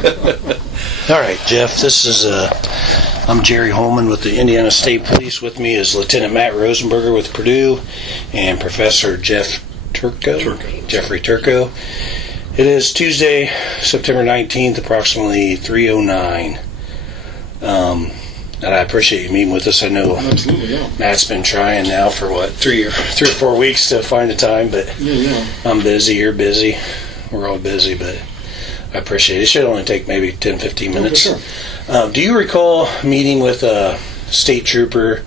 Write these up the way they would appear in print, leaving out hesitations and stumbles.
All right, Jeff, this is, I'm Jerry Holeman with the Indiana State Police. With me is Lieutenant Matt Rosenberger with Purdue and Professor Jeffrey Turco. It is Tuesday, September 19th, approximately 3:09. And I appreciate you meeting with us. I know Matt's been trying now for, three or 4 weeks to find the time, but I'm busy, you're busy, we're all busy, but I appreciate it. It should only take maybe 10, 15 minutes. Oh, sure. Do you recall meeting with a state trooper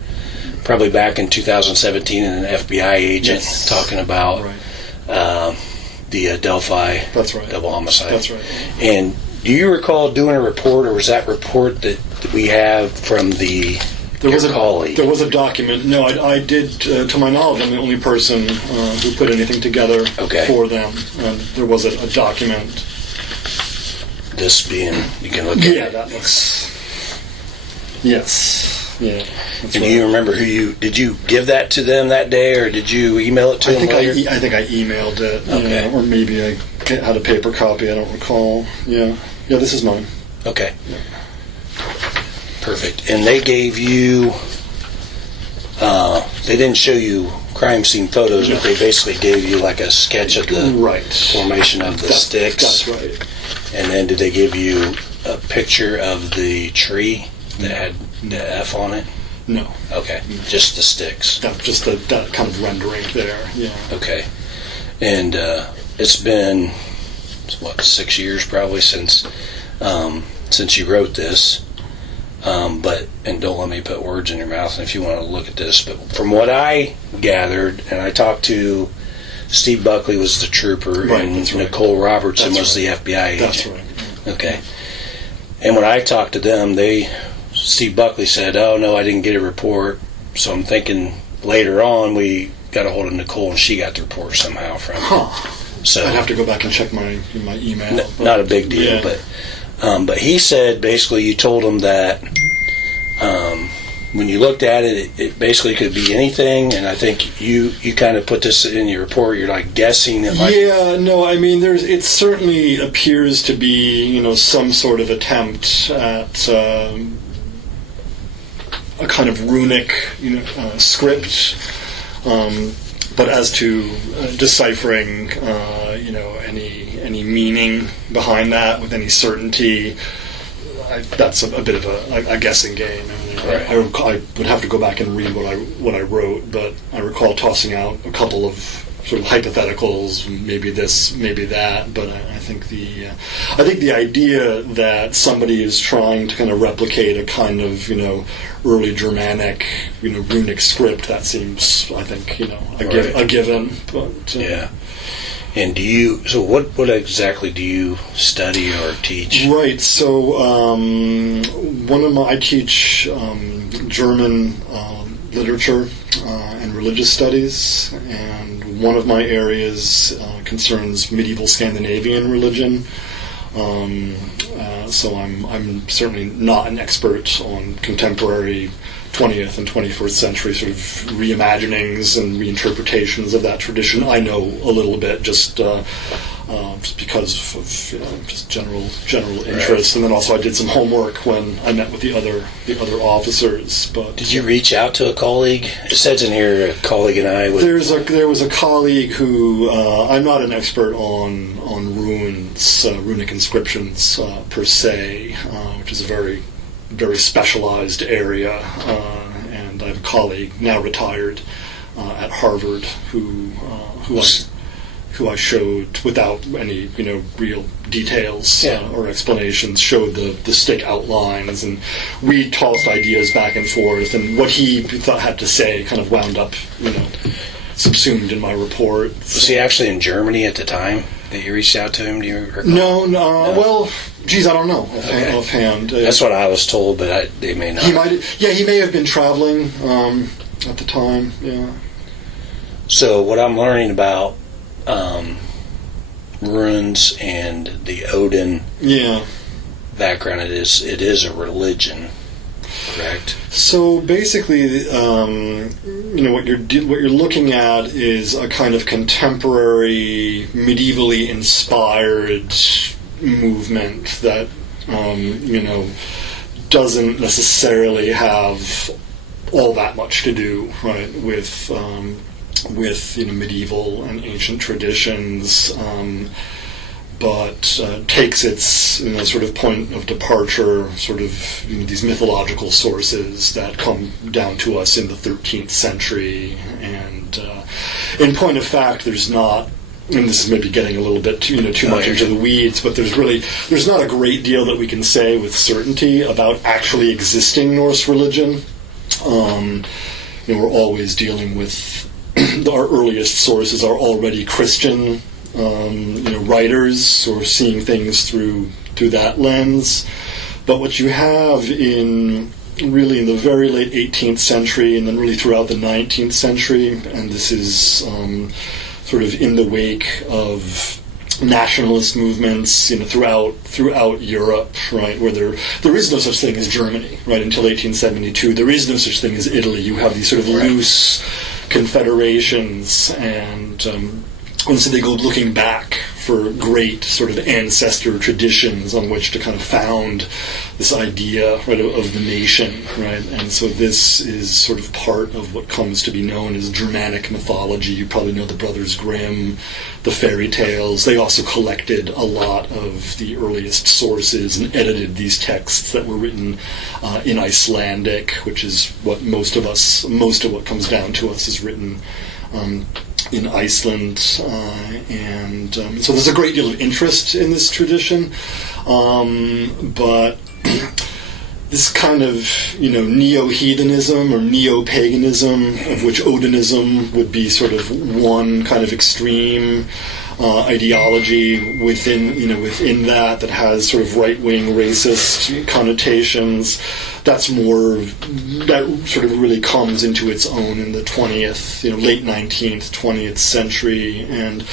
probably back in 2017 and an FBI agent talking about the Delphi double homicide? That's right. And do you recall doing a report, or was that report that we have from your colleague? There was a document. No, I did, to my knowledge, I'm the only person who put anything together for them. There was a document. This being, you can look at it. Yeah, that looks... Yes. Yeah. And do you remember did you give that to them that day, or did you email it to them later? I think I emailed it. Okay. Or maybe I had a paper copy, I don't recall. Yeah. Yeah, this is mine. Okay. Yeah. Perfect. And they gave you, they didn't show you crime scene photos, but they basically gave you like a sketch of the formation of the sticks. That's right. And then did they give you a picture of the tree that had the F on it? No. Okay. Just the sticks. Just that kind of rendering there, yeah. Okay. And it's been, 6 years probably since you wrote this. And don't let me put words in your mouth if you want to look at this. But from what I gathered, and I talked to Steve Buckley was the trooper, and Nicole Robertson was the FBI agent. That's right. Okay. And when I talked to them, Steve Buckley said, "Oh no, I didn't get a report." So I'm thinking later on we got a hold of Nicole, and she got the report somehow from. So I'd have to go back and check my email. Not a big deal, but he said basically you told him that when you looked at it, it basically could be anything, and I think you kind of put this in your report. You're like guessing it. It certainly appears to be some sort of attempt at a kind of runic script. But as to deciphering, any meaning behind that with any certainty, that's a bit of a guessing game. I would have to go back and read what I wrote, but I recall tossing out a couple of sort of hypotheticals, maybe this, maybe that. But I think the idea that somebody is trying to kind of replicate a kind of early Germanic runic script, that seems, I think, a given. But And what exactly do you study or teach? Right. So I teach German literature and religious studies, and one of my areas concerns medieval Scandinavian religion. So I'm certainly not an expert on contemporary 20th and 21st century sort of reimaginings and reinterpretations of that tradition. I know a little bit just because of just general interest, and then also I did some homework when I met with the other officers. But did you reach out to a colleague? It says in here a colleague and I. There was a colleague who I'm not an expert on runes, runic inscriptions per se, which is a very very specialized area, and I have a colleague now retired at Harvard who I showed without any real details or explanations, showed the stick outlines, and we tossed ideas back and forth, and what he had to say kind of wound up subsumed in my report. Was he actually in Germany at the time that you reached out to him? Do you recall? No. Well, geez, I don't know offhand. That's what I was told, but they may not. He may have been traveling at the time. Yeah. So what I'm learning about runes and the Odin background, it is a religion, correct? So basically, what you're looking at is a kind of contemporary, medievally inspired movement that doesn't necessarily have all that much to do, right, with medieval and ancient traditions, but takes its sort of point of departure, sort of these mythological sources that come down to us in the 13th century. And in point of fact, there's not, and this is maybe getting a little bit too much into the weeds, but there's not a great deal that we can say with certainty about actually existing Norse religion. We're always dealing with our earliest sources are already Christian, writers, or seeing things through that lens. But what you have in the very late 18th century, and then really throughout the 19th century, and this is sort of in the wake of nationalist movements, throughout Europe, right, where there is no such thing as Germany, right, until 1872. There is no such thing as Italy. You have these sort of loose confederations, and so they go looking back for great sort of ancestor traditions on which to kind of found this idea, right, of the nation, right? And so this is sort of part of what comes to be known as Germanic mythology. You probably know the Brothers Grimm, the fairy tales. They also collected a lot of the earliest sources and edited these texts that were written in Icelandic, which is what most of what comes down to us is written in Iceland, and so there's a great deal of interest in this tradition, but this kind of neo-heathenism or neo-paganism, of which Odinism would be sort of one kind of extreme ideology within that has sort of right-wing racist connotations. That sort of really comes into its own in the 20th, late 19th, 20th century, and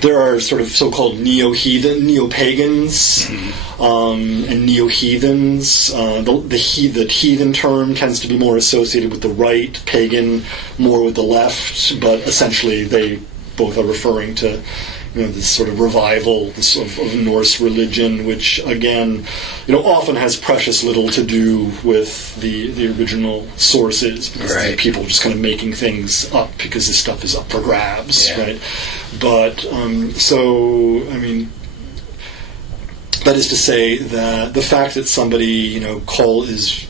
there are sort of so-called neo-pagans and neo-heathens. The heathen term tends to be more associated with the right, pagan more with the left, but essentially they both are referring to this sort of revival of Norse religion, which again, often has precious little to do with the original sources, because right. People are just kind of making things up because this stuff is up for grabs, right? But that is to say that the fact that somebody is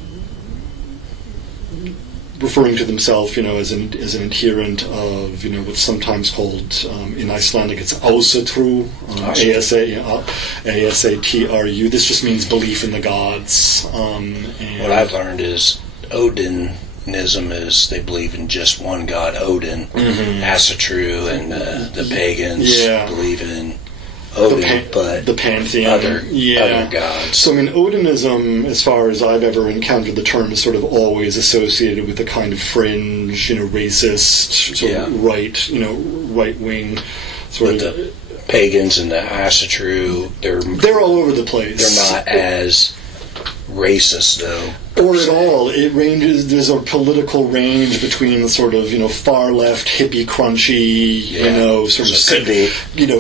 referring to themselves, as an adherent of, what's sometimes called in Icelandic, it's Asatru, Asatru. This just means belief in the gods. And what I've learned is Odinism is they believe in just one god, Odin. Asatru and the pagans believe in Odin, but the pantheon, other gods. So, Odinism, as far as I've ever encountered the term, is sort of always associated with a kind of fringe, racist, sort of right-wing sort but of. The pagans and the Asatru, they're all over the place. They're not as racist, though. Or at all. It ranges. There's a political range between sort of far left hippie crunchy sort of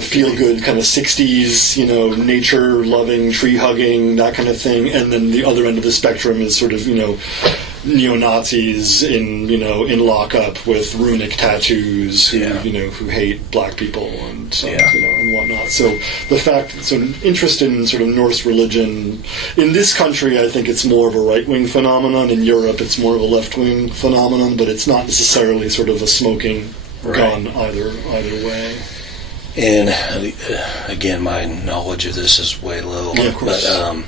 feel good kind of 60s nature loving, tree hugging, that kind of thing, and then the other end of the spectrum is sort of neo-Nazis in lockup with runic tattoos who hate black people and and whatnot. So interest in sort of Norse religion in this country, I think it's more of a right-wing phenomenon. In Europe, it's more of a left-wing phenomenon, but it's not necessarily sort of a smoking gun either way. And again, my knowledge of this is way low. Yeah, of course. But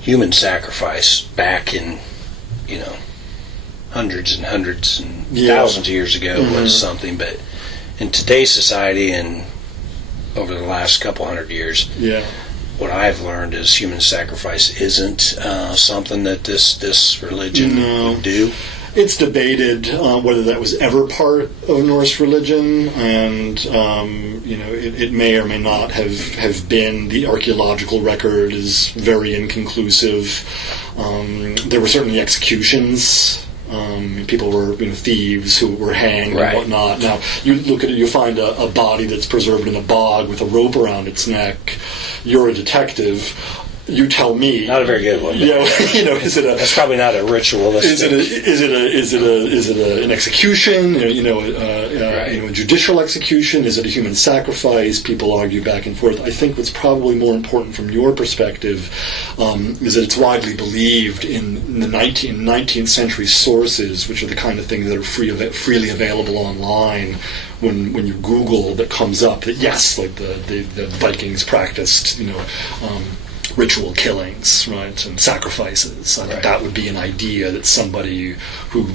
human sacrifice back in hundreds and hundreds and thousands of years ago was something, but in today's society and over the last couple hundred years, what I've learned is human sacrifice isn't something that this religion would do. It's debated whether that was ever part of Norse religion, and it may or may not have been. The archaeological record is very inconclusive. There were certainly executions People were thieves who were hanged Right. and whatnot. Now you look at it, you find a body that's preserved in a bog with a rope around its neck. You're a detective. You tell me. Not a very good one. Yeah, is it a? That's probably not a ritualistic. Is it an execution? A judicial execution? Is it a human sacrifice? People argue back and forth. I think what's probably more important from your perspective is that it's widely believed in the 19th century sources, which are the kind of things that are freely available online. When you Google, that comes up that yes, like the Vikings practiced, ritual killings, right, and sacrifices. I think that would be an idea that somebody who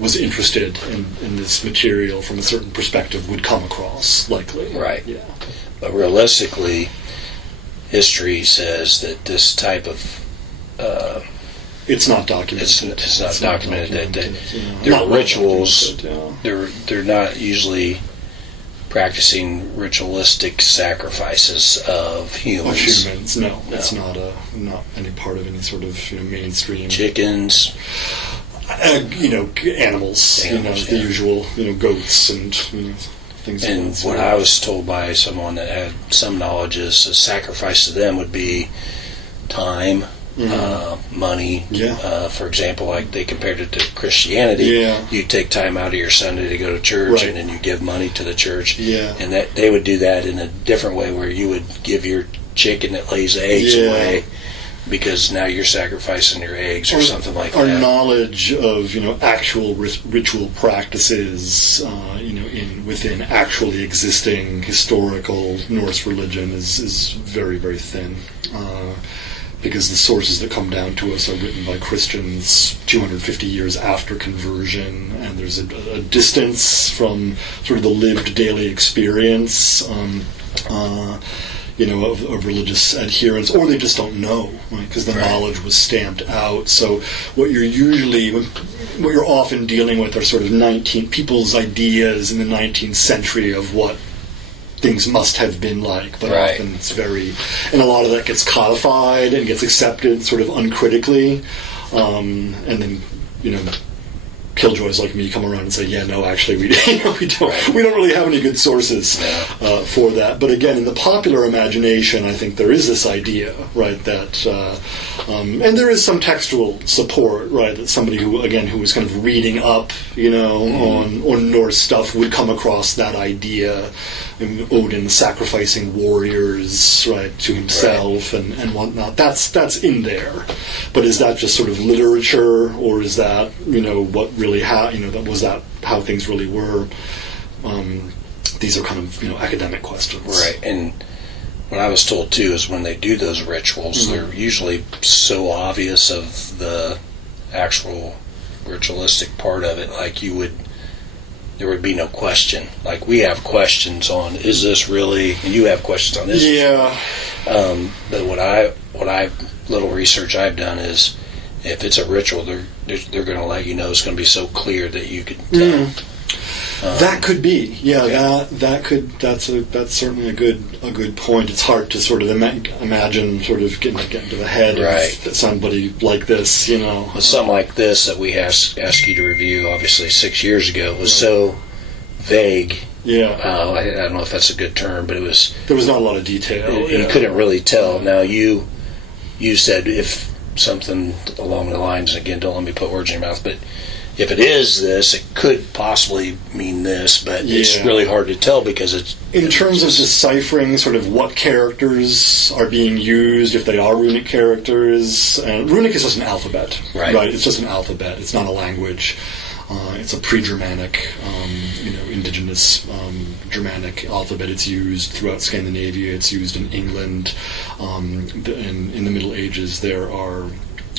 was interested in this material from a certain perspective would come across, likely. Right. Yeah. But realistically, history says that this type of it's not documented. It's not documented. There Not are rituals. documented, They're not usually practicing ritualistic sacrifices of humans. No, it's not any part of any sort of mainstream. Chickens. Animals. The usual. Goats and things. And like that. what I was told by someone that had some knowledge is a sacrifice to them would be time, money. Yeah. For example, like they compared it to Christianity. Yeah. You take time out of your Sunday to go to church, Right. and then you give money to the church. Yeah. And that they would do that in a different way, where you would give your chicken that lays eggs Yeah. away, because now you're sacrificing your eggs or something like Our that. knowledge of actual ritual practices, within actually existing historical Norse religion is very, very thin. Because the sources that come down to us are written by Christians 250 years after conversion, and there's a distance from sort of the lived daily experience of religious adherence, or they just don't know, because the knowledge was stamped out. So what you're often dealing with are sort of people's ideas in the 19th century of what things must have been like, but often it's and a lot of that gets codified and gets accepted sort of uncritically, and then killjoys like me come around and say, yeah, no, actually we don't really have any good sources for that. But again, in the popular imagination, I think there is this idea, right, that and there is some textual support, right, that somebody who was kind of reading up, on Norse stuff would come across that idea. And Odin sacrificing warriors, right, to himself and whatnot. That's in there. But is that just sort of literature, or is that what really that how things really were? These are kind of academic questions, Right. And what I was told too is when they do those rituals, they're usually so obvious of the actual ritualistic part of it, like there would be no question. Like we have questions on, is this really? And you have questions on this. Yeah. But little research I've done is, if it's a ritual, they're going to let you know it's going to be so clear that you could tell. That could be, that's certainly a good point. It's hard to sort of imagine sort of getting into the head of somebody like this, But something like this that we asked you to review, obviously 6 years ago, was so vague. Yeah. I don't know if that's a good term, but there was not a lot of detail. You couldn't really tell. Now you said if something along the lines, and again, don't let me put words in your mouth, but if it is this, it could possibly mean this, but it's really hard to tell because it's... In terms of deciphering sort of what characters are being used, if they are runic characters, and runic is just an alphabet, right? It's just an alphabet. It's not a language. It's a pre-Germanic, indigenous Germanic alphabet. It's used throughout Scandinavia. It's used in England. In the Middle Ages,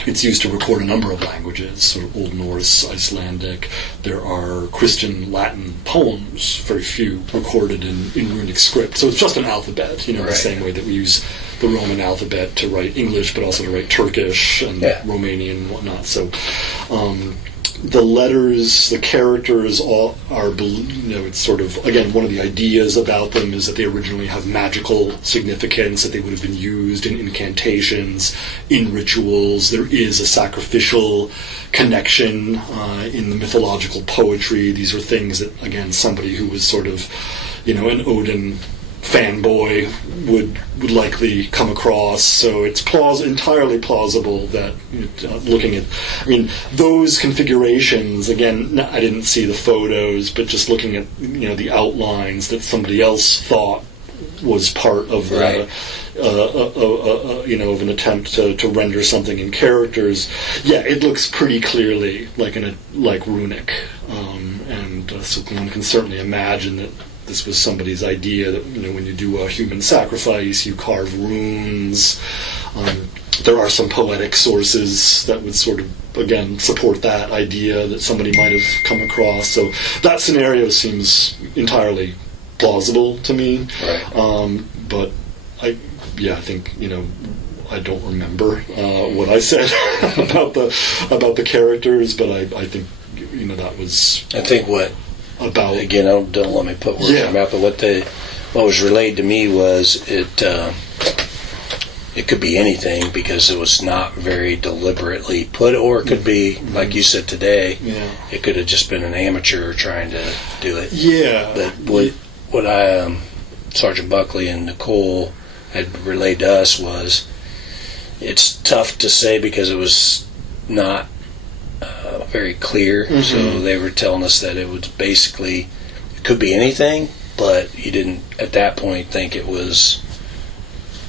it's used to record a number of languages, sort of Old Norse, Icelandic. There are Christian Latin poems, very few, recorded in runic script. So it's just an alphabet, the same way that we use the Roman alphabet to write English, but also to write Turkish and Romanian and whatnot. So the letters, the characters all are, it's sort of, again, one of the ideas about them is that they originally have magical significance, that they would have been used in incantations, in rituals. There is a sacrificial connection in the mythological poetry. These are things that, again, somebody who was sort of, an Odin fanboy would likely come across. So it's entirely plausible that looking at, those configurations, again, I didn't see the photos, but just looking at the outlines that somebody else thought was part of right. Of an attempt to render something in characters. Yeah, it looks pretty clearly like Runic, so one can certainly imagine that this was somebody's idea that when you do a human sacrifice, you carve runes. There are some poetic sources that would sort of, again, support that idea that somebody might have come across. So that scenario seems entirely plausible to me. Right. But I think I don't remember what I said about the characters, but I think that was. I think what. About again, don't let me put words in my mouth. But what was relayed to me was it could be anything because it was not very deliberately put, or it could be like you said today. Yeah. It could have just been an amateur trying to do it. Yeah. But what I Sergeant Buckley and Nicole had relayed to us was it's tough to say because it was not very clear. Mm-hmm. So they were telling us that it was basically, it could be anything, but you didn't at that point think it was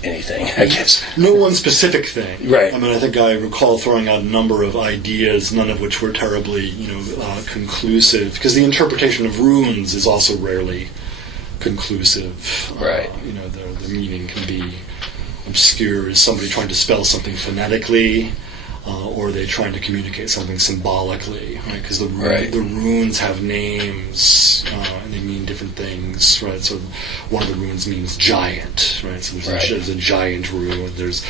anything, I guess. No one specific thing. Right. I think I recall throwing out a number of ideas, none of which were terribly, conclusive, because the interpretation of runes is also rarely conclusive. Right. The meaning can be obscure. Is somebody trying to spell something phonetically? Or are they trying to communicate something symbolically, right? Because the runes have names, and they mean different things, right? So one of the runes means giant, right? So there's a giant rune. There's,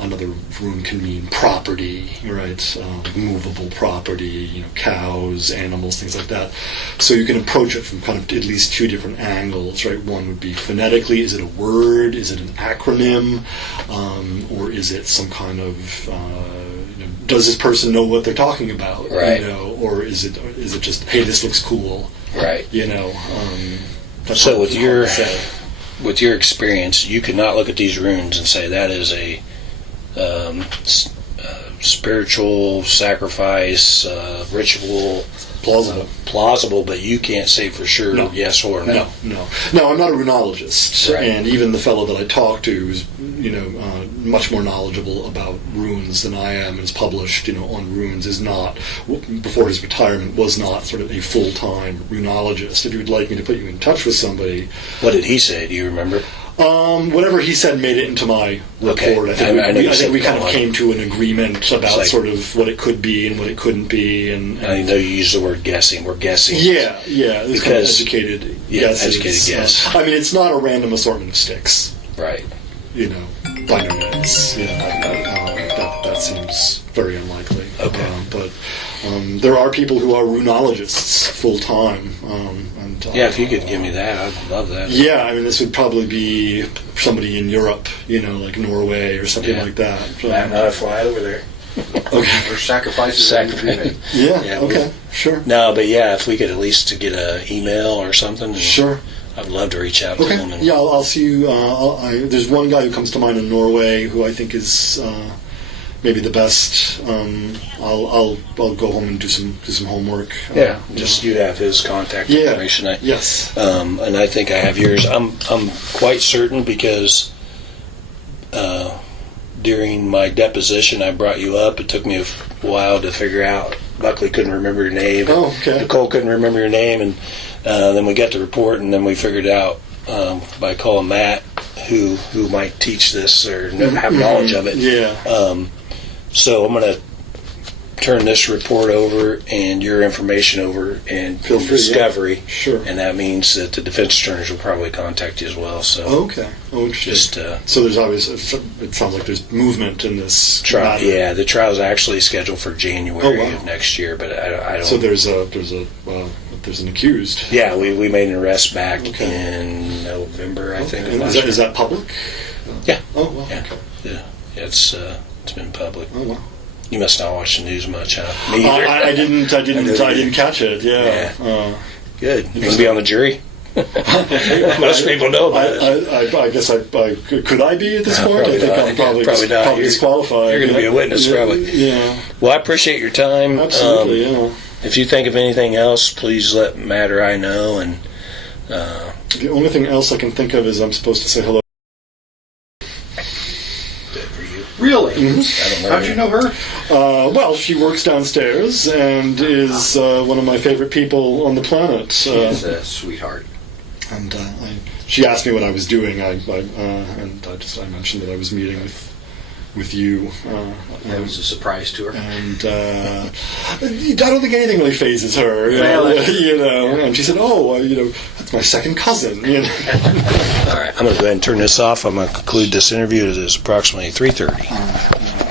another rune can mean property, right? Movable property, cows, animals, things like that. So you can approach it from kind of at least two different angles, right? One would be phonetically, is it a word? Is it an acronym? Or is it some kind of does this person know what they're talking about? Right. Or is it just, hey, this looks cool? Right. So with your experience, you could not look at these runes and say that is a spiritual sacrifice, ritual. Plausible, but you can't say for sure yes or no. No, I'm not a runologist, right. And even the fellow that I talked to is, much more knowledgeable about runes than I am, and is published, on runes, is not, before his retirement, was not sort of a full-time runologist. If you would like me to put you in touch with somebody. What did he say? Do you remember? Whatever he said made it into my report. Okay. I think we kind of came to an agreement about sort of what it could be and what it couldn't be. And I know you used the word guessing. We're guessing. Yeah. This kind of educated guess. It's not a random assortment of sticks. Right. Binaries. That seems very unlikely. Okay. But there are people who are runologists full time. If you could give me that, I'd love that. Yeah, this would probably be somebody in Europe, like Norway or something like that. I'm not fly over there. Okay. Or sacrifices. Yeah. Okay. Sure. No, but if we could at least get an email or something. Sure. I'd love to reach out to them. Yeah, I'll see you. There's one guy who comes to mind in Norway who I think is maybe the best. I'll go home and do some homework. You have his contact information. Yes. And I think I have yours. I'm quite certain because during my deposition I brought you up. It took me a while to figure out. Buckley couldn't remember your name. Oh, okay. Nicole couldn't remember your name, and then we got the report, and then we figured out by calling Matt who might teach this or have knowledge of it. Yeah. So I'm going to turn this report over and your information over and Feel free, discovery. yeah. Sure. And that means that the defense attorneys will probably contact you as well. So Okay. Oh, interesting. just so there's obviously, it sounds like there's movement in this trial. matter. Yeah, the trial is actually scheduled for January Oh, wow. of next year, but I don't. So there's an accused. Yeah, we made an arrest back Okay. in November, I think. Of And last is year. that public? Yeah. Oh, wow. Yeah. Okay. Yeah. It's been public. Oh, wow. You must not watch the news much, huh? Me either. I didn't catch it. Yeah. Good. You going to be on the jury? Most people know about it. I guess could I be at this point? Probably I think not. I'm probably Probably not. You're disqualified. You're going to be a witness, Yeah. probably. Yeah. Well, I appreciate your time. Absolutely. Yeah. If you think of anything else, please let Matt or I know. And The only thing else I can think of is I'm supposed to say hello. Really? Mm-hmm. How'd you know her? Well, she works downstairs and is one of my favorite people on the planet. She's a sweetheart. And she asked me what I was doing, and I mentioned that I was meeting with you. That was a surprise to her. And I don't think anything really phases her, you know. And she said, "Oh, that's my second cousin." You know? all right, I'm going to go ahead and turn this off. I'm going to conclude this interview. It is approximately 3:30.